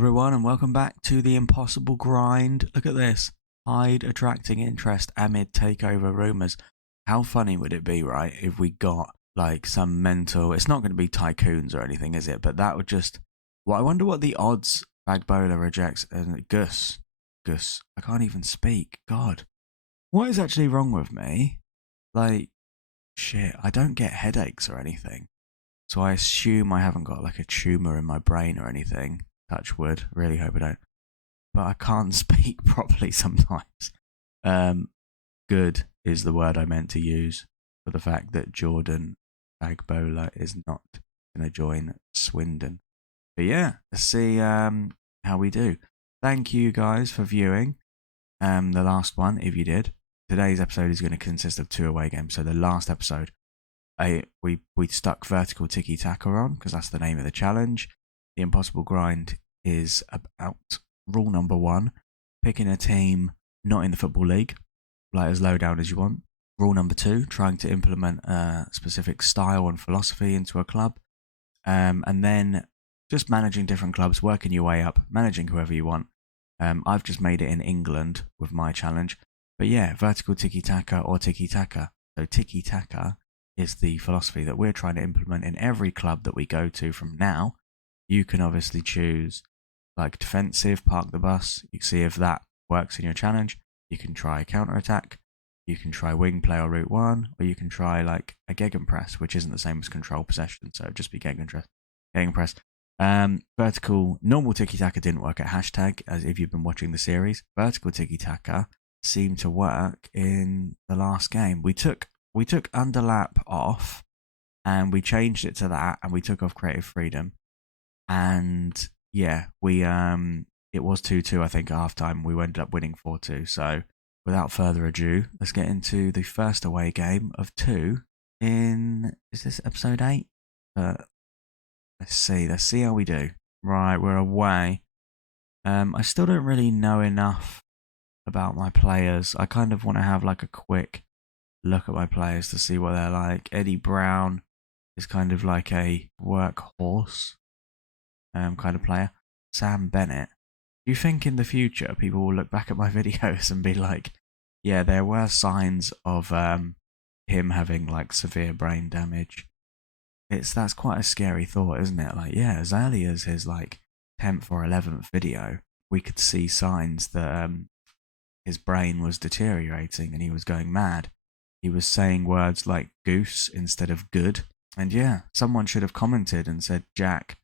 everyone, and welcome back to the Impossible Grind. Look at this. Hyde attracting interest amid takeover rumours. How funny would it be, right, if we got, like, some mental... It's not going to be tycoons or anything, is it? But that would just... Well, I wonder what the odds Bagbola rejects... Gus. I can't even speak. God. What is actually wrong with me? Like, shit, I don't get headaches or anything. So I assume I haven't got, like, a tumour in my brain or anything. Touch wood. Really hope I don't. But I can't speak properly sometimes. Good is the word I meant to use for the fact that Jordan Bagbola is not going to join Swindon. But yeah, let's see how we do. Thank you guys for viewing the last one, if you did. Today's episode is going to consist of 2 away games. So the last episode, we stuck vertical tiki-taka on because that's the name of the challenge. The Impossible Grind is about rule number 1, picking a team not in the Football League, like as low down as you want. Rule number 2, trying to implement a specific style and philosophy into a club. And then just managing different clubs, working your way up, managing whoever you want. I've just made it in England with my challenge. But yeah, vertical tiki-taka or tiki-taka. So tiki-taka is the philosophy that we're trying to implement in every club that we go to from now. You can obviously choose like defensive, park the bus. You can see if that works in your challenge. You can try counter-attack. You can try wing play or route 1. Or you can try like a gegenpress, which isn't the same as control possession. So just be gegenpress. Vertical, normal tiki-taka didn't work at hashtag, as if you've been watching the series. Vertical tiki-taka seemed to work in the last game. We took underlap off and we changed it to that, and we took off creative freedom. And yeah, we it was 2-2 I think at half time. We ended up winning 4-2. So without further ado, let's get into the first away game of 2 in, is this episode 8? Let's see how we do. Right, we're away. I still don't really know enough about my players. I kind of want to have like a quick look at my players to see what they're like. Eddie Brown is kind of like a workhorse kind of player. Sam Bennett. Do you think in the future people will look back at my videos and be like, yeah, there were signs of him having like severe brain damage? That's quite a scary thought, isn't it? Like, yeah, as early as his like 10th or 11th video, we could see signs that his brain was deteriorating and he was going mad. He was saying words like goose instead of good. And yeah, someone should have commented and said, Jack,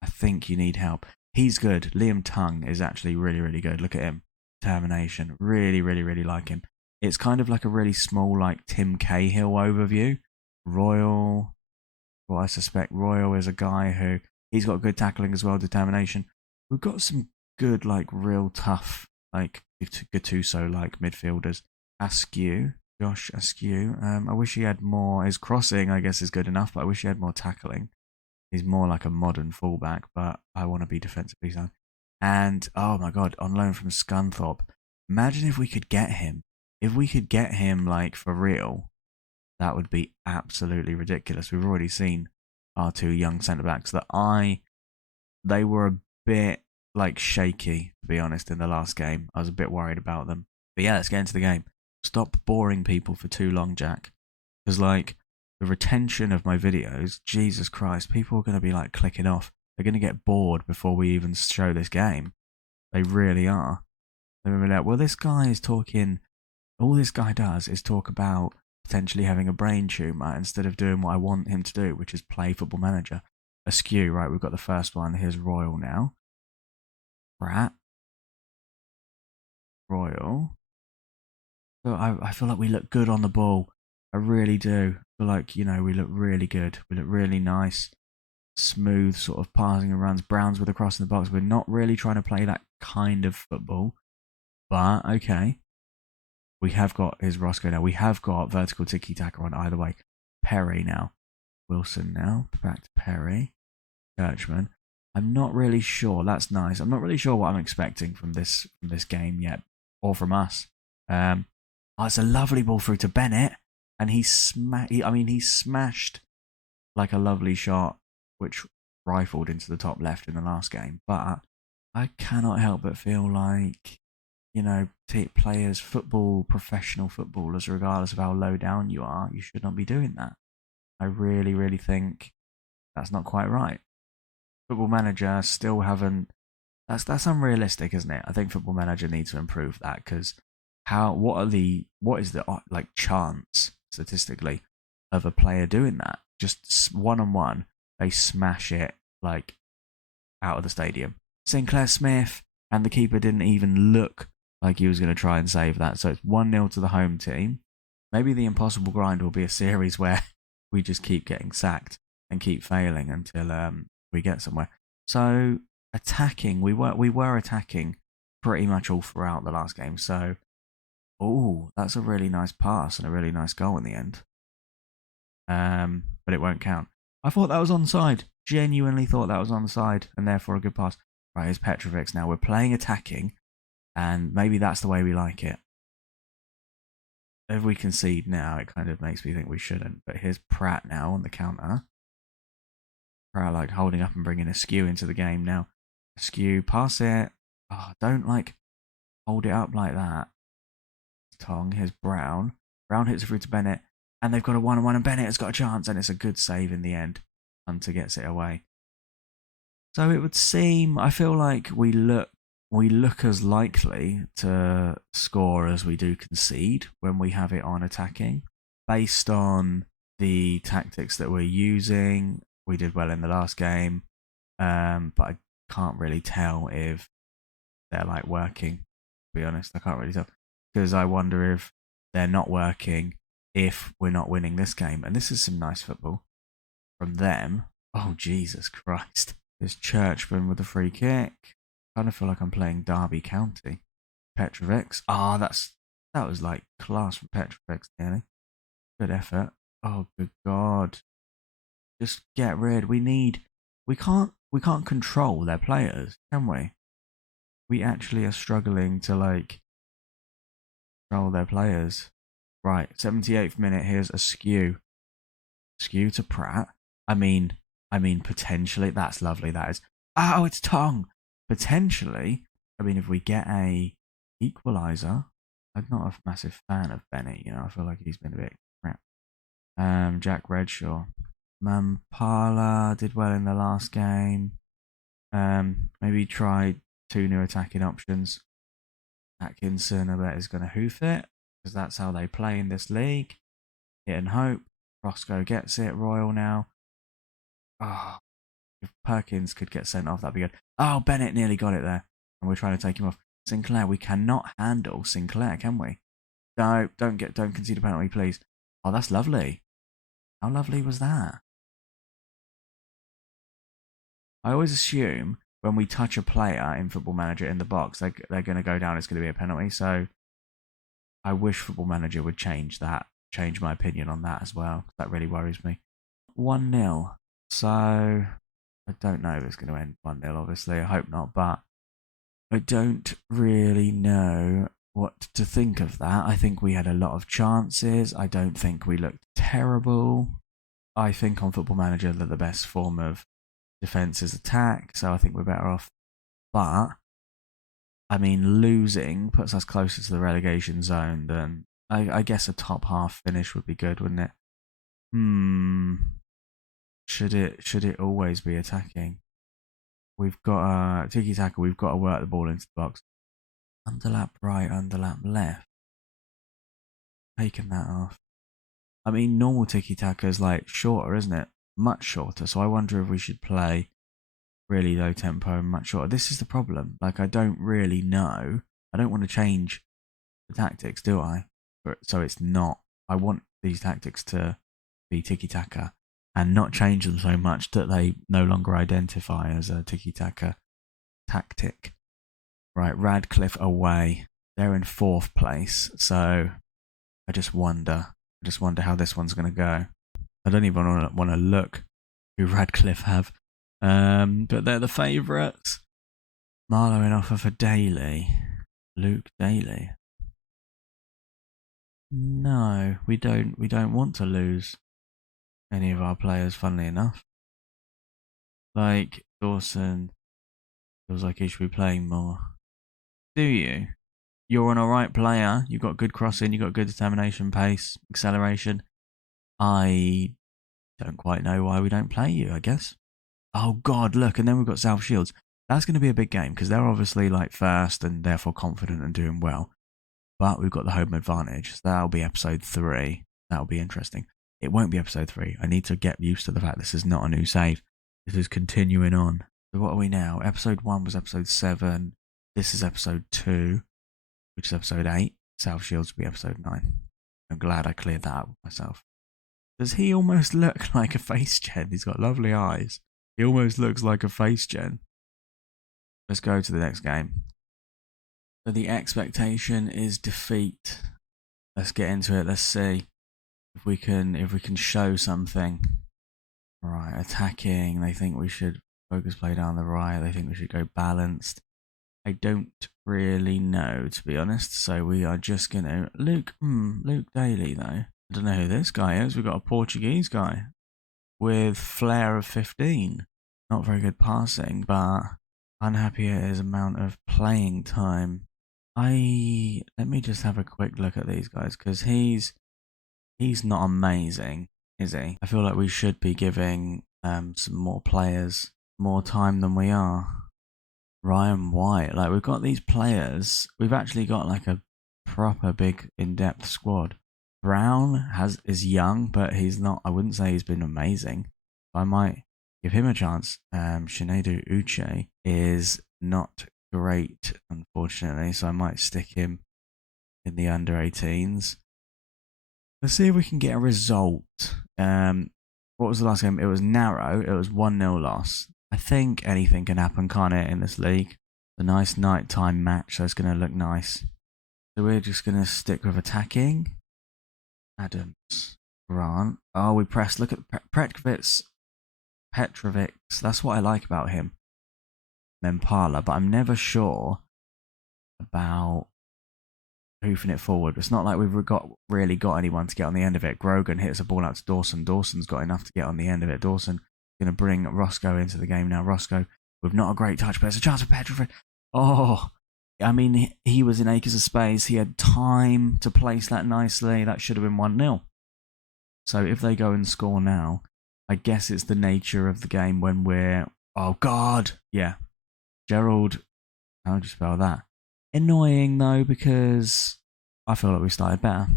I think you need help. He's good. Liam Tongue is actually really, really good. Look at him. Determination. Really, really, really like him. It's kind of like a really small, like, Tim Cahill overview. Royal. Well, I suspect Royal is a guy who... He's got good tackling as well, determination. We've got some good, like, real tough, like, Gattuso-like midfielders. Askew. Josh Askew. I wish he had more... His crossing, I guess, is good enough, but I wish he had more tackling. He's more like a modern fullback, but I want to be defensively sound. And, oh my god, on loan from Scunthorpe. Imagine if we could get him. If we could get him, like, for real, that would be absolutely ridiculous. We've already seen our 2 young centre-backs that they were a bit, like, shaky, to be honest, in the last game. I was a bit worried about them. But yeah, let's get into the game. Stop boring people for too long, Jack. Because, like, the retention of my videos, Jesus Christ, people are going to be like clicking off. They're going to get bored before we even show this game. They really are. They're going to be like, well, this guy is talking, all this guy does is talk about potentially having a brain tumour instead of doing what I want him to do, which is play Football Manager. Askew, right, we've got the first one. Here's Royal now. Rat. Royal. So I feel like we look good on the ball. I really do. I feel like, you know, we look really good. We look really nice. Smooth sort of passing and runs. Brown's with a cross in the box. We're not really trying to play that kind of football. But, okay. We have got his Roscoe now. We have got vertical tiki-taka on either way. Perry now. Wilson now. Back to Perry. Churchman. I'm not really sure. That's nice. I'm not really sure what I'm expecting from this game yet. Or from us. Oh, it's a lovely ball through to Bennett. And he smashed like a lovely shot, which rifled into the top left in the last game. But I cannot help but feel like, players, professional footballers, regardless of how low down you are, you should not be doing that. I really, really think that's not quite right. Football Manager still haven't. That's unrealistic, isn't it? I think Football Manager needs to improve that because what is the like chance statistically of a player doing that? Just one on one, they smash it like out of the stadium. Sinclair Smith and the keeper didn't even look like he was going to try and save that. So it's 1-0 to the home team. Maybe the impossible grind will be a series where we just keep getting sacked and keep failing until we get somewhere. So attacking, we were attacking pretty much all throughout the last game. So, that's a really nice pass and a really nice goal in the end. But it won't count. I thought that was onside. Genuinely thought that was onside, and therefore a good pass. Right, here's Petrovic now. We're playing attacking, and maybe that's the way we like it. If we concede now, it kind of makes me think we shouldn't. But here's Pratt now on the counter. Pratt like holding up and bringing Askew into the game now. Askew, pass it. Oh, don't like hold it up like that. Tong, here's Brown. Brown hits it through to Bennett. And they've got a 1-on-1 and Bennett has got a chance and it's a good save in the end. Hunter gets it away. So it would seem, I feel like we look as likely to score as we do concede when we have it on attacking. Based on the tactics that we're using, we did well in the last game. But I can't really tell if they're like working, to be honest. I can't really tell. Because I wonder if they're not working if we're not winning this game. And this is some nice football from them. Oh, Jesus Christ. There's Churchman with a free kick. I kind of feel like I'm playing Derby County. Petrovic. That was like class from Petrovic, nearly. Good effort. Oh, good God. Just get rid. We can't control their players, can we? We actually are struggling to like control their players. Right, 78th minute. Here's Askew. Askew to Pratt. I mean, potentially that's lovely. That is. Oh, it's Tong. Potentially. I mean, if we get a equaliser, I'm not a massive fan of Bennett. I feel like he's been a bit crap. Jack Redshaw. Mampala did well in the last game. Maybe try 2 new attacking options. Atkinson, I bet, is going to hoof it because that's how they play in this league. Hit and hope. Roscoe gets it. Royal now. Oh, if Perkins could get sent off, that'd be good. Oh, Bennett nearly got it there. And we're trying to take him off. Sinclair, we cannot handle Sinclair, can we? No, don't concede a penalty, please. Oh, that's lovely. How lovely was that? I always assume when we touch a player in Football Manager in the box, they're going to go down. It's going to be a penalty. So I wish Football Manager would change my opinion on that as well. That really worries me. 1-0. So I don't know if it's going to end 1-0, obviously. I hope not. But I don't really know what to think of that. I think we had a lot of chances. I don't think we looked terrible. I think on Football Manager that the best form of defense is attack, so I think we're better off. But I mean, losing puts us closer to the relegation zone than I guess a top half finish would be good, wouldn't it? Should it always be attacking? We've got tiki taka. We've got to work the ball into the box. Underlap right, underlap left. Taking that off. I mean, normal tiki taka is like shorter, isn't it? Much shorter. So I wonder if we should play really low tempo and much shorter. This is the problem. Like, I don't really know. I don't want to change the tactics, do I? So it's not. I want these tactics to be tiki-taka and not change them so much that they no longer identify as a tiki-taka tactic. Right, Radcliffe away. They're in 4th place. So I just wonder how this one's going to go. I don't even want to look who Radcliffe have. But they're the favourites. Marlow in offer for Daly. Luke Daly. No, we don't want to lose any of our players, funnily enough. Like Dawson, Feels like he should be playing more. Do you? You're an alright player. You've got good crossing. You've got good determination, pace, acceleration. I don't quite know why we don't play you, I guess. Oh, God, look. And then we've got South Shields. That's going to be a big game because they're obviously like first and therefore confident and doing well. But we've got the home advantage. So that'll be episode 3. That'll be interesting. It won't be episode 3. I need to get used to the fact this is not a new save. This is continuing on. So what are we now? Episode 1 was episode 7. This is episode 2, which is episode 8. South Shields will be episode 9. I'm glad I cleared that up myself. Does he almost look like a face gen? He's got lovely eyes. He almost looks like a face gen. Let's go to the next game. So the expectation is defeat. Let's get into it. Let's see if we can show something. Right, attacking. They think we should focus play down the right. They think we should go balanced. I don't really know, to be honest. So we are just gonna Luke Daly though. I don't know who this guy is. We've got a Portuguese guy with flair of 15. Not very good passing, but unhappy at his amount of playing time. Let me just have a quick look at these guys because he's not amazing, is he? I feel like we should be giving some more players more time than we are. Ryan White, like we've got these players. We've actually got like a proper big in-depth squad. Brown is young, but he's not. I wouldn't say he's been amazing. I might give him a chance. Shinedu Uche is not great, unfortunately, so I might stick him in the under 18s. Let's see if we can get a result. What was the last game? It was narrow. It was 1-0 loss. I think anything can happen, can't it, in this league? A nice nighttime match, so it's going to look nice. So we're just going to stick with attacking. Adams, Grant. Oh, we pressed. Look at Petrovic. That's what I like about him. Mempala, but I'm never sure about hoofing it forward. It's not like we've really got anyone to get on the end of it. Grogan hits a ball out to Dawson. Dawson's got enough to get on the end of it. Dawson going to bring Roscoe into the game now. Roscoe with not a great touch, but it's a chance for Petrovic. Oh, I mean, he was in acres of space. He had time to place that nicely. That should have been 1-0. So if they go and score now, I guess it's the nature of the game when we're... Oh, God. Yeah. Gerald, how would you spell that? Annoying, though, because I feel like we started better.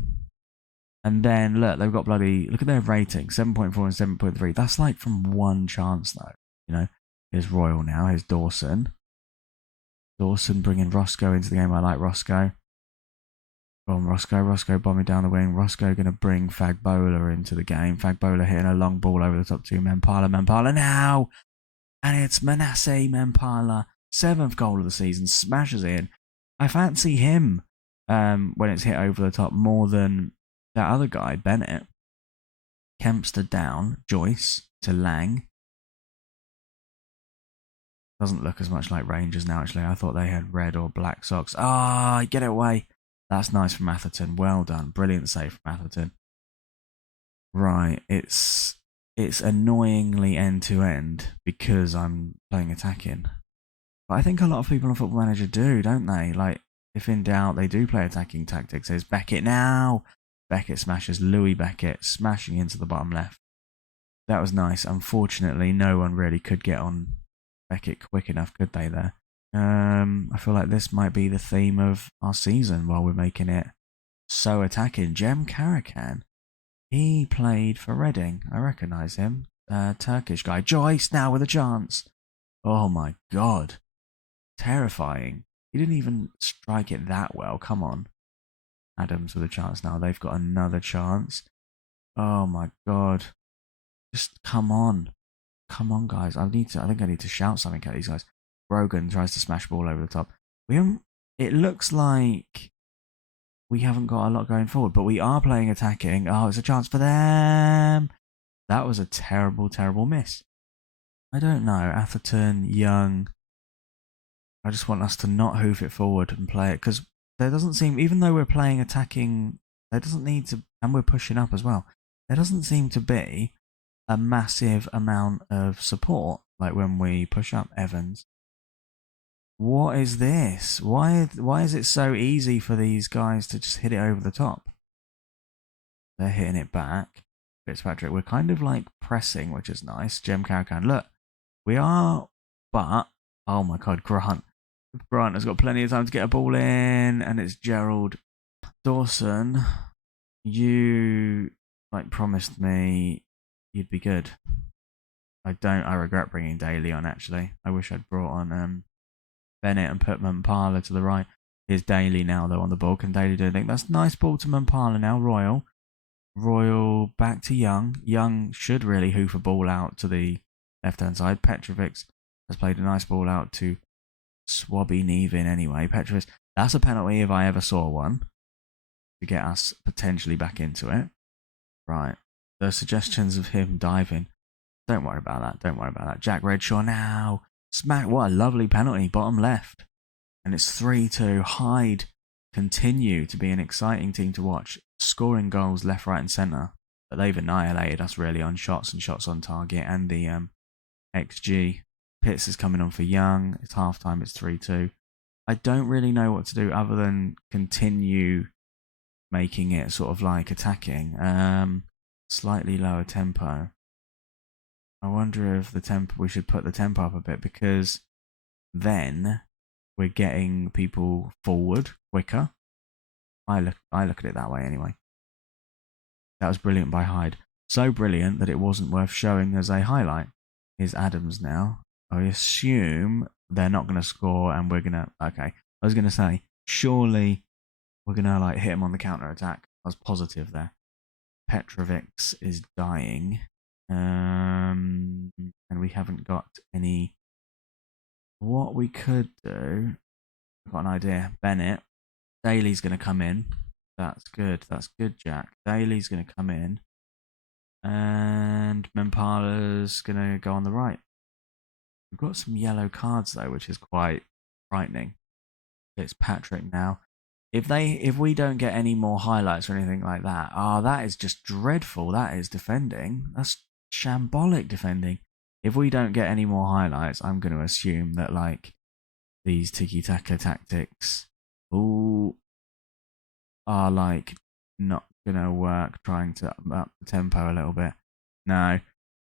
And then, look, they've got bloody... Look at their rating, 7.4 and 7.3. That's like from one chance, though. You know, here's Royal now. Here's Dawson. Dawson bringing Roscoe into the game. I like Roscoe. Go on, Roscoe. Roscoe bombing down the wing. Roscoe going to bring Fagbola into the game. Fagbola hitting a long ball over the top to Mempala. Mempala now! And it's Manasseh Mempala. 7th goal of the season. Smashes in. I fancy him when it's hit over the top more than that other guy, Bennett. Kempster down. Joyce to Lang. Doesn't look as much like Rangers now, actually. I thought they had red or black socks. Ah, get it away. That's nice from Atherton. Well done. Brilliant save from Atherton. Right, it's annoyingly end-to-end because I'm playing attacking. But I think a lot of people on Football Manager do, don't they? Like, if in doubt, they do play attacking tactics. There's Beckett now. Beckett smashes Louis Beckett, smashing into the bottom left. That was nice. Unfortunately, no one really could get on Beckett quick enough, could they, there? I feel like this might be the theme of our season while we're making it so attacking. Jem Karakan. He played for Reading. I recognise him. Turkish guy. Joyce now with a chance. Oh my God. Terrifying. He didn't even strike it that well. Come on. Adams with a chance now. They've got another chance. Oh my God. Just come on. Come on, guys. I think I need to shout something at these guys. Brogan tries to smash ball over the top. It looks like we haven't got a lot going forward, but we are playing attacking. Oh, it's a chance for them. That was a terrible, terrible miss. I don't know. Atherton, Young. I just want us to not hoof it forward and play it because there doesn't seem, even though we're playing attacking, there doesn't need to, and we're pushing up as well. There doesn't seem to be a massive amount of support like when we push up Evans. What is this? Why is it so easy for these guys to just hit it over the top? They're hitting it back. Fitzpatrick, we're kind of like pressing, which is nice. Jem Cowcan, look, we are, but, oh my God, Grant. Grant has got plenty of time to get a ball in, and it's Gerald. Dawson, you, like, promised me you'd be good. I regret bringing Daly on, actually. I wish I'd brought on Bennett and put Mampala to the right. Here's Daly now, though, on the ball. Can Daly do anything? That's a nice ball to Mampala now. Royal back to Young. Young should really hoof a ball out to the left-hand side. Petrovic has played a nice ball out to Swabby Nevin anyway. Petrovic, that's a penalty if I ever saw one, to get us potentially back into it. Right. The suggestions of him diving. Don't worry about that. Don't worry about that. Jack Redshaw now. Smack. What a lovely penalty. Bottom left. And it's 3-2. Hyde continue to be an exciting team to watch. Scoring goals left, right and centre. But they've annihilated us really on shots and shots on target. And the XG. Pitts is coming on for Young. It's half time. It's 3-2. I don't really know what to do other than continue making it sort of like attacking. Slightly lower tempo. I wonder if we should put the tempo up a bit, because then we're getting people forward quicker. I look at it that way anyway. That was brilliant by Hyde. So brilliant that it wasn't worth showing as a highlight. Here's Adams now. I assume they're not going to score, and we're going to... Okay, I was going to say, surely we're going to like hit him on the counter-attack. I was positive there. Petrovic is dying. And we haven't got any... What we could do... I've got an idea. Bennett. Daly's going to come in. That's good. That's good, Jack. Daly's going to come in. And Mampala's going to go on the right. We've got some yellow cards, though, which is quite frightening. It's Patrick now. If we don't get any more highlights or anything like that, that is just dreadful. That is defending. That's shambolic defending. If we don't get any more highlights, I'm going to assume that like these tiki-taka tactics are like not going to work, trying to up the tempo a little bit. No.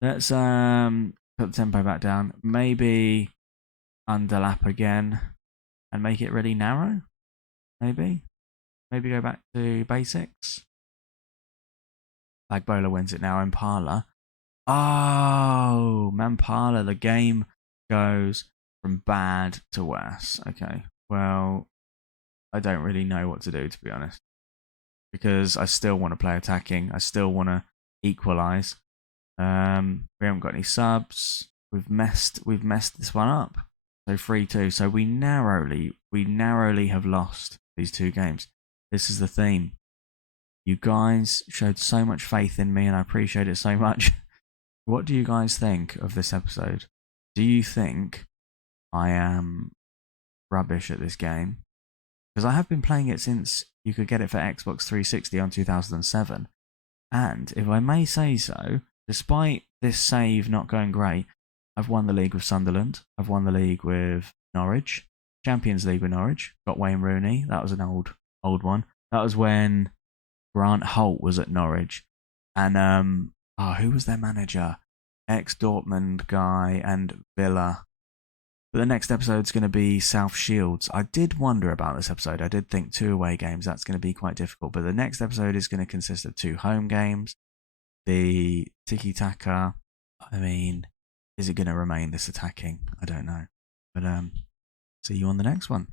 Let's put the tempo back down. Maybe underlap again and make it really narrow. Maybe go back to basics. Bagbola wins it now. Mampala. Oh, Mampala. The game goes from bad to worse. Okay. Well, I don't really know what to do, to be honest, because I still want to play attacking. I still want to equalise. We haven't got any subs. We've messed this one up. So 3-2. So we narrowly have lost these two games. This is the theme. You guys showed so much faith in me, and I appreciate it so much. What do you guys think of this episode? Do you think I am rubbish at this game? Because I have been playing it since you could get it for Xbox 360 on 2007. And if I may say so, despite this save not going great, I've won the league with Sunderland. I've won the league with Norwich. Champions League with Norwich. Got Wayne Rooney. That was an old one. That was when Grant Holt was at Norwich. And who was their manager? Ex-Dortmund guy and Villa. But the next episode's going to be South Shields. I did wonder about this episode. I did think 2 away games, that's going to be quite difficult. But the next episode is going to consist of 2 home games. The tiki-taka, I mean, is it going to remain this attacking? I don't know. But see you on the next one.